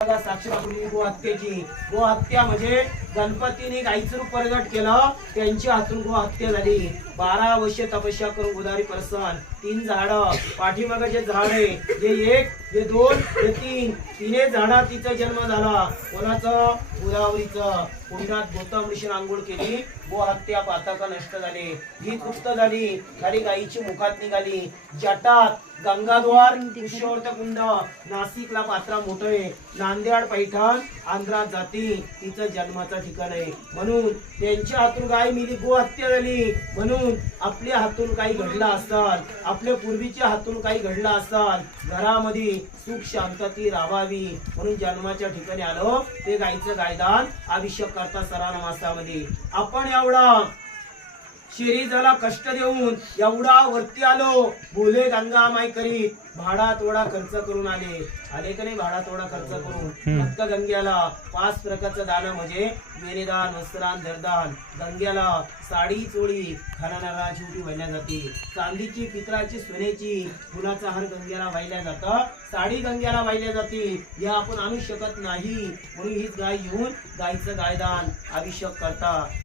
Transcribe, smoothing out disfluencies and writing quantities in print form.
साक्षी दाखवली गोहत्येची। गोहत्या म्हणजे गणपतीने गाईचं रूप प्रगट केलं, त्यांच्या हातून गोहत्या झाली। 12 वर्ष तपस्या करून उदारी प्रसन्न 3 झाडं पाठीमागे जे झाड आहे, जे 1 जे 2 जे 3 तिने झाडात तिचा जन्म झाला। कोणाचं? गोदावरीचं। कुंडात गौतम ऋषीने आंघोळ केली, गोहत्या पातका नष्ट झाले, ही तृप्त झाली, खाली गाईची मुखात निघाली। जटात गंगाद्वार पुष्यवर्त कुंड, नाशिकला पात्रा मोठं आहे, नांदेड पैठण आंध्रात जाती, तिचं जन्माचं ठिकाण आहे। म्हणून त्यांच्या हातून गाय मिली, गोहत्या झाली। म्हणून आपल्या हातून काही घडलं असाल, आपल्या पूर्वीच्या हातून काही घडलं असाल, घरामध्ये सुख शांतती राहावी म्हणून जन्माच्या ठिकाणी आलो, ते गायचं गायदान अभिषेक करता सरान मासामध्ये। आपण एवढा शिरीजाला कष्ट देऊन एवढा वरती आलो, बोले गंगा माई करीत, भाडा तोडा खर्च करून आले का नाही? भाडा तोडा खर्च करून फक्त गंग्याला 5 प्रकारचं दान म्हणजे मेनेदान, वस्त्रान, धरदान। गंग्याला साडी चोळी खानाला शेवटी वाहिल्या जाते, चांदीची, पितळाची, सोन्याची फुलाचा हार गंग्याला वाहिल्या जातं, साडी गंग्याला वाहिल्या जाते। या आपण आणू शकत नाही, म्हणून हीच गाय घेऊन गायचं गायदान अभिषेक करता।